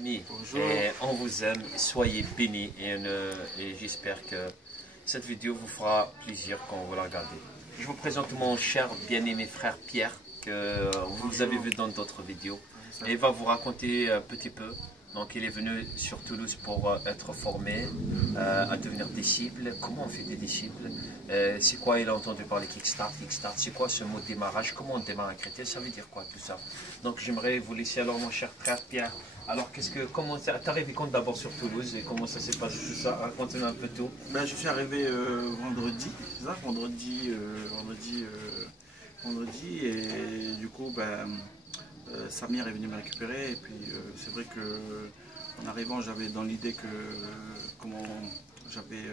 Amis, Bonjour. on vous aime, soyez bénis et j'espère que cette vidéo vous fera plaisir quand vous la regardez. Je vous présente mon cher bien-aimé frère Pierre que vous avez vu dans d'autres vidéos et il va vous raconter un petit peu. Donc il est venu sur Toulouse pour être formé, à devenir disciple. Comment on fait des disciples? C'est quoi il a entendu parler Kickstart, c'est quoi ce mot démarrage? Comment on démarre un chrétien? Ça veut dire quoi tout ça? Donc j'aimerais vous laisser alors mon cher frère Pierre. Alors comment t'es arrivé quand d'abord sur Toulouse et comment ça s'est passé tout ça? Raconte-nous un peu tout. Ben, je suis arrivé vendredi, c'est ça, vendredi et du coup Samir est venu me récupérer et puis c'est vrai que en arrivant j'avais dans l'idée que j'avais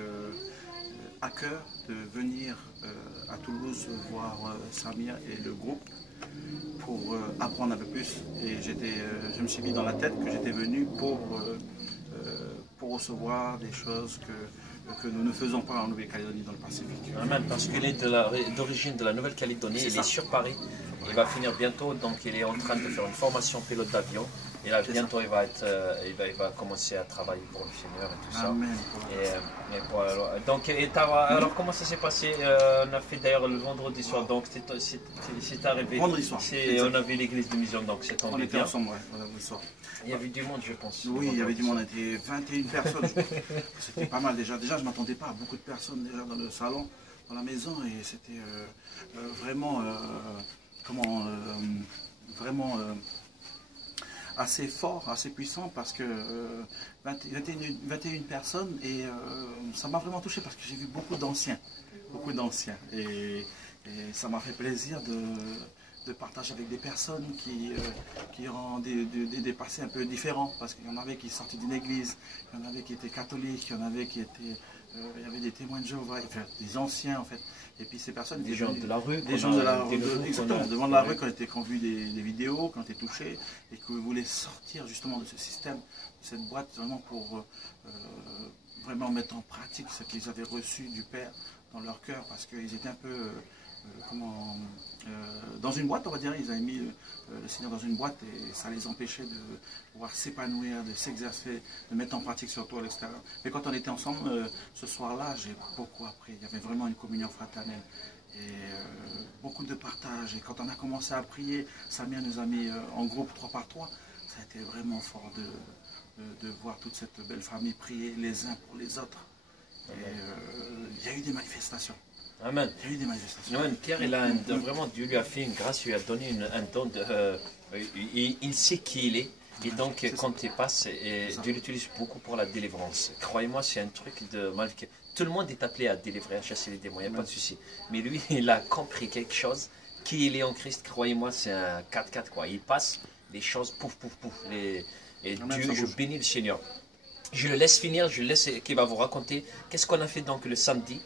à cœur de venir à Toulouse voir Samir et le groupe pour apprendre un peu plus et je me suis mis dans la tête que j'étais venu pour recevoir des choses que nous ne faisons pas en Nouvelle-Calédonie dans le Pacifique. Amen, parce qu'il est d'origine de la Nouvelle-Calédonie, il est sur Paris, il va finir bientôt, donc il est en train de faire une formation pilote d'avion. Et là, bientôt, il va commencer à travailler pour le Seigneur et tout ça. Amen. Donc, alors, comment ça s'est passé? On a fait d'ailleurs le vendredi soir, donc c'est arrivé. Vendredi soir. On a vu l'église de Mission, donc c'est tombé On était bien. ensemble, ouais, vendredi soir. Il y avait du monde, je pense. Oui, il y avait du monde, il y avait 21 personnes. C'était pas mal déjà. Déjà, je ne m'attendais pas à beaucoup de personnes déjà dans le salon, dans la maison, et c'était vraiment, assez fort, assez puissant parce que 21 personnes et ça m'a vraiment touché parce que j'ai vu beaucoup d'anciens et ça m'a fait plaisir de partager avec des personnes qui ont des passés un peu différents parce qu'il y en avait qui sortaient d'une église, il y en avait qui étaient catholiques, il y en avait qui étaient, il y avait des témoins de Jéhovah, enfin, des anciens en fait. Et puis ces personnes, des gens de la rue, exactement, devant la rue, quand ont vu des vidéos, quand ils étaient touchés, et qu'ils voulaient sortir justement de ce système, de cette boîte, vraiment pour vraiment mettre en pratique ce qu'ils avaient reçu du Père dans leur cœur, parce qu'ils étaient un peu dans une boîte, on va dire, ils avaient mis le Seigneur dans une boîte et ça les empêchait de pouvoir s'épanouir, de s'exercer, de mettre en pratique surtout à l'extérieur. Mais quand on était ensemble ce soir-là, j'ai beaucoup appris. Il y avait vraiment une communion fraternelle et beaucoup de partage. Et quand on a commencé à prier, Samir nous a mis en groupe 3 par 3. Ça a été vraiment fort de voir toute cette belle famille prier les uns pour les autres. Et il y a eu des manifestations. Amen. Il y a eu des manifestations. Non, Pierre, vraiment, Dieu lui a fait une grâce, lui a donné un don. Il sait qui il est. Et donc, quand il passe, Dieu l'utilise beaucoup pour la délivrance. Croyez-moi, c'est un truc de mal. Tout le monde est appelé à délivrer, à chasser les démons, il n'y a pas de souci. Mais lui, il a compris quelque chose. Qui il est en Christ, croyez-moi, c'est un 4-4 quoi. Il passe, les choses, pouf, pouf, pouf. Et Dieu, je bénis le Seigneur. Je le laisse finir, je le laisse qu'il va vous raconter qu'est-ce qu'on a fait donc le samedi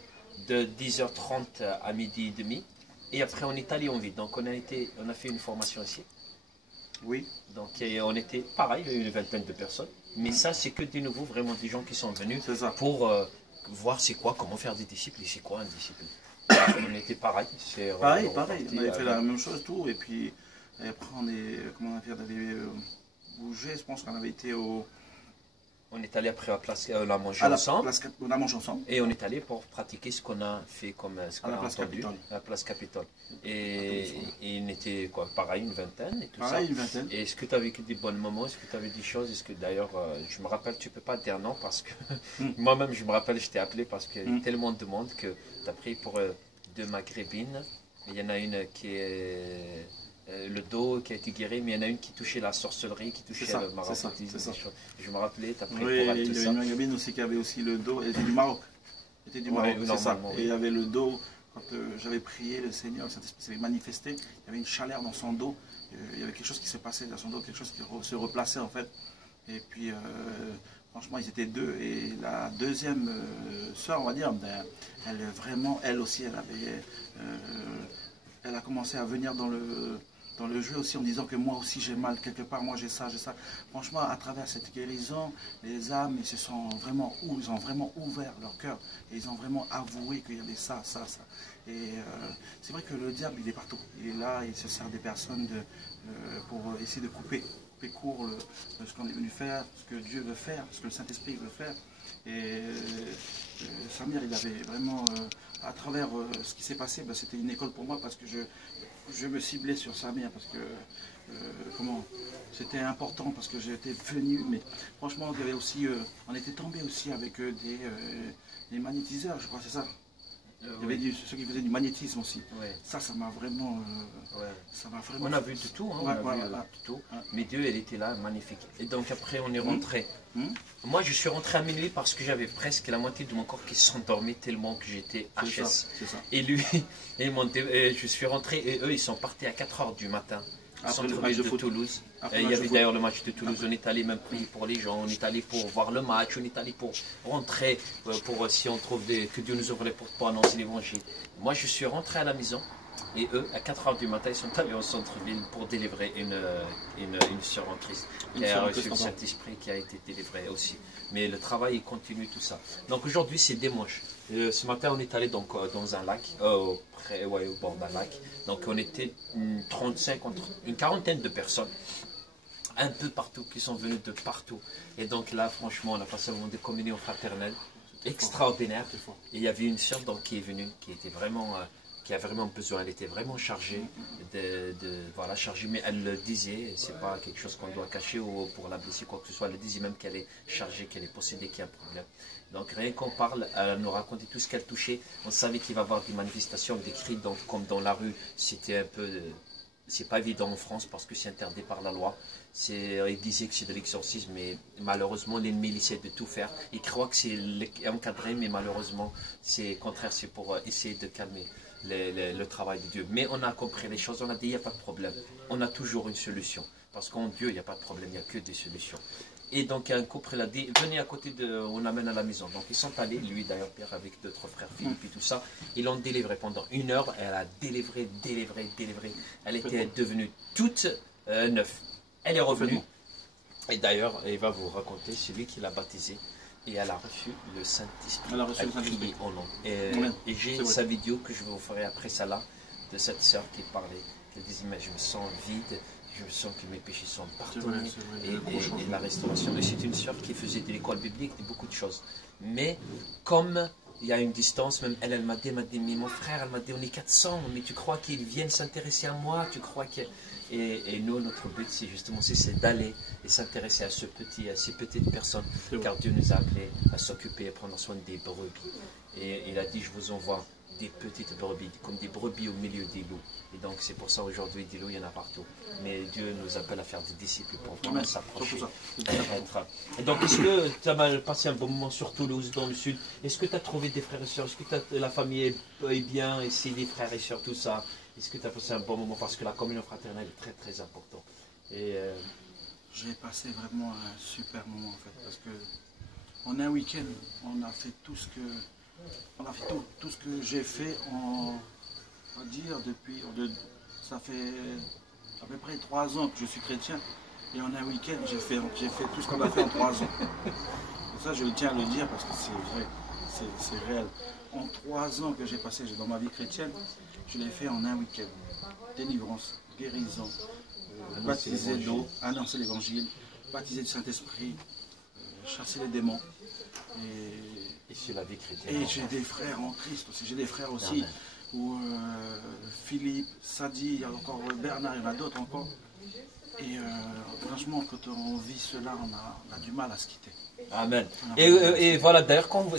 de 10h30 à midi et demi. Et après, on est allé en ville. Donc, on a fait une formation ici. Oui. Donc, on était pareil, il y a eu une vingtaine de personnes. Mais ça, c'est que des nouveaux, vraiment des gens qui sont venus pour voir c'est quoi, comment faire des disciples et c'est quoi un disciple. On était pareil. Pareil. On avait fait la même chose, tout. Et puis, après, on avait bougé. Je pense qu'on avait été au. On est allé après à la manger ensemble. On a mangé ensemble. Et on est allé pour pratiquer ce qu'on a fait comme ce qu'on a entendu à la place Capitole. Et il était quoi, pareil, une vingtaine et tout ça. Une vingtaine. Et est-ce que tu as vécu des bons moments? Est-ce que tu avais des choses? Est-ce que d'ailleurs, je me rappelle, tu ne peux pas dire non parce que moi-même, je me rappelle, je t'ai appelé parce qu'il y a tellement de monde que tu as pris pour 2 maghrébines. Il y en a une qui est. Le dos qui a été guéri, mais il y en a une qui touchait la sorcellerie, qui touchait le maraboutisme. Je me rappelais, tu as pris pour elle tout ça. Il y a une maghrébine aussi qui avait aussi le dos, elle était du Maroc. Elle était du Maroc, c'est ça. Et il y avait le dos, quand j'avais prié le Seigneur, cette espèce s'est manifesté, il y avait une chaleur dans son dos, il y avait quelque chose qui se passait dans son dos, quelque chose qui se replaçait en fait. Et puis, franchement, ils étaient 2. Et la deuxième sœur, on va dire, elle aussi, elle a commencé à venir dans le jeu aussi en disant que moi aussi j'ai mal, quelque part moi j'ai ça. Franchement, à travers cette guérison, les âmes ils ont vraiment ouvert leur cœur et ils ont vraiment avoué qu'il y avait ça. Et c'est vrai que le diable il est partout, il est là, il se sert des personnes pour essayer de couper couper court ce qu'on est venu faire, ce que Dieu veut faire, ce que le Saint-Esprit veut faire. Et Samir, il avait vraiment, à travers ce qui s'est passé, ben, c'était une école pour moi parce que je me ciblais sur Samir, parce que c'était important, parce que j'étais venu, mais franchement, il y avait aussi, on était tombé aussi avec des magnétiseurs, je crois, c'est ça. Il y avait ceux qui faisaient du magnétisme aussi. Ouais. Ça m'a vraiment, vraiment... On a vu de tout, hein, on a vu de tout. Mais Dieu, elle était là, magnifique. Et donc après, on est rentré. Moi, je suis rentré à minuit parce que j'avais presque la moitié de mon corps qui s'endormait tellement que j'étais HS. Ça. Et lui, je suis rentré et eux, ils sont partis à 4 h du matin. Centre-ville de Toulouse. Il y avait d'ailleurs le match de Toulouse. On est allé même prier pour les gens, on est allé pour voir le match, on est allé pour rentrer, pour si on trouve que Dieu nous ouvre les portes pour annoncer l'évangile. Moi, je suis rentré à la maison et eux, à 4 h du matin, ils sont allés au centre-ville pour délivrer une sœur en Christ qui a reçu le Saint-Esprit, qui a été délivrée aussi. Mais le travail, il continue tout ça. Donc aujourd'hui, c'est dimanche. Ce matin, on est allé donc dans un lac, au bord d'un lac. Donc on était une quarantaine de personnes, un peu partout, qui sont venues de partout. Et donc là, franchement, on a passé un moment de communion fraternelle extraordinaire. Et il y avait une sœur qui est venue, qui était vraiment... qui a vraiment besoin, elle était vraiment chargée, chargée, mais elle le disait, c'est pas quelque chose qu'on doit cacher ou pour la blesser, quoi que ce soit, elle le disait même qu'elle est chargée, qu'elle est possédée, qu'il y a un problème. Donc rien qu'on parle, elle nous racontait tout ce qu'elle touchait, on savait qu'il va y avoir des manifestations, des cris, donc, comme dans la rue, c'était un peu... c'est pas évident en France parce que c'est interdit par la loi. Il disait que c'est de l'exorcisme, mais malheureusement l'ennemi essaie de tout faire. Il croit que c'est encadré, mais malheureusement c'est contraire, c'est pour essayer de calmer le travail de Dieu. Mais on a compris les choses, on a dit il n'y a pas de problème. On a toujours une solution. Parce qu'en Dieu, il n'y a pas de problème, il n'y a que des solutions. Et donc un couple l'a dit, venez à côté on amène à la maison. Donc ils sont allés, lui d'ailleurs, Pierre avec d'autres frères Philippe et tout ça. Ils l'ont délivré pendant 1 heure. Elle a délivré. Elle était devenue toute neuve. Elle est revenue. Et d'ailleurs, elle va vous raconter celui qui l'a baptisée. Et elle a reçu le Saint-Esprit. Elle a prié au nom. Et j'ai sa vidéo que je vous ferai après ça là, de cette sœur qui parlait. Elle disait, mais je me sens vide. Je sens que mes péchés sont pardonnés et la restauration. Et c'est une sœur qui faisait de l'école biblique, de beaucoup de choses. Mais comme il y a une distance, même elle m'a dit, mais mon frère, elle m'a dit, on est 400, mais tu crois qu'ils viennent s'intéresser à moi, tu crois que... Et nous, notre but, c'est justement d'aller et s'intéresser à ces petites personnes, car Dieu nous a appelés à s'occuper et prendre soin des brebis. Et il a dit, je vous envoie des petites brebis, comme des brebis au milieu des loups. Et donc c'est pour ça aujourd'hui, des loups, il y en a partout. Mais Dieu nous appelle à faire des disciples pour vraiment s'approcher. Et donc est-ce que tu as passé un bon moment sur Toulouse, dans le sud? Est-ce que tu as trouvé des frères et sœurs? Est-ce que la famille est bien? Et c'est des frères et sœurs, tout ça? Est-ce que tu as passé un bon moment? Parce que la communion fraternelle est très très importante. J'ai passé vraiment un super moment en fait. Parce que en un week-end, on a fait tout ce que... tout ce que j'ai fait on va dire depuis, ça fait à peu près 3 ans que je suis chrétien, et en un week-end j'ai fait tout ce qu'on a fait en 3 ans. Et ça je tiens à le dire parce que c'est vrai, c'est réel. En 3 ans que j'ai passé dans ma vie chrétienne, je l'ai fait en un week-end. Délivrance, guérison, baptiser d'eau, annoncer l'évangile, baptiser du Saint-Esprit, chasser les démons. Et c'est la vie chrétienne. Et j'ai des frères en Christ aussi. J'ai des frères aussi, où Philippe, Sadi, il y a encore Bernard, il y en a d'autres encore. Et franchement, quand on vit cela, on a du mal à se quitter. Amen. Et voilà, d'ailleurs, quand vous...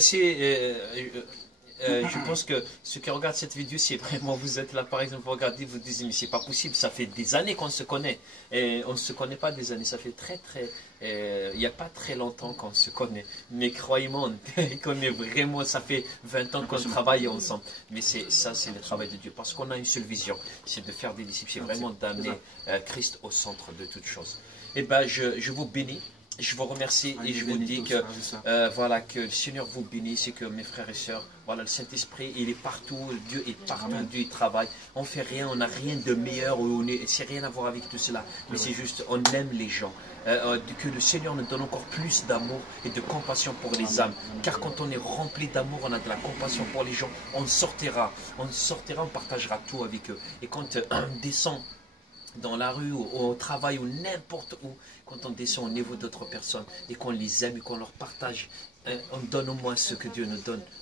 je pense que ceux qui regardent cette vidéo, si vraiment vous êtes là, par exemple, vous regardez, vous dites, mais c'est pas possible, ça fait des années qu'on se connaît. Et on ne se connaît pas des années, ça fait il n'y a pas très longtemps qu'on se connaît. Mais croyez-moi, on connaît vraiment, ça fait 20 ans qu'on travaille ensemble. Mais ça, c'est le travail de Dieu, parce qu'on a une seule vision, c'est de faire des disciples, c'est vraiment d'amener Christ au centre de toutes choses. Et bien, je vous bénis. Je vous remercie et je vous dis que, voilà, que le Seigneur vous bénisse et que mes frères et sœurs, voilà, le Saint-Esprit, il est partout, Dieu est partout, Amen. Dieu il travaille. On ne fait rien, on n'a rien de meilleur, c'est rien à voir avec tout cela, mais c'est juste, on aime les gens. Que le Seigneur nous donne encore plus d'amour et de compassion pour les âmes. Car quand on est rempli d'amour, on a de la compassion pour les gens, on sortira, on partagera tout avec eux. Et quand on descend dans la rue, ou au travail, ou n'importe où, quand on descend au niveau d'autres personnes et qu'on les aime et qu'on leur partage, on donne au moins ce que Dieu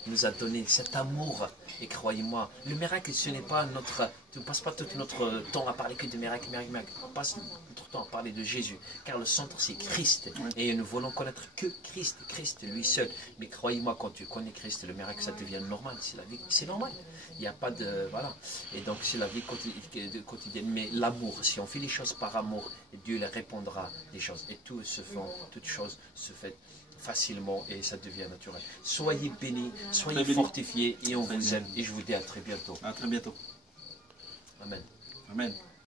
nous a donné, cet amour. Et croyez-moi, le miracle, ce n'est pas notre... Tu ne passes pas tout notre temps à parler que de miracle, miracle. On passe notre temps à parler de Jésus, car le centre c'est Christ. Et nous voulons connaître que Christ, Christ lui seul. Mais croyez-moi, quand tu connais Christ, le miracle, ça devient normal. C'est la vie, c'est normal. Il n'y a pas de... Voilà. Et donc c'est la vie quotidienne. Mais l'amour, si on fait les choses par amour, Dieu les répondra des choses. Et tout se fait, toute chose se fait facilement et ça devient naturel. Soyez bénis, soyez fortifiés et on vous aime. Et je vous dis à très bientôt. À très bientôt. Amen. Amen.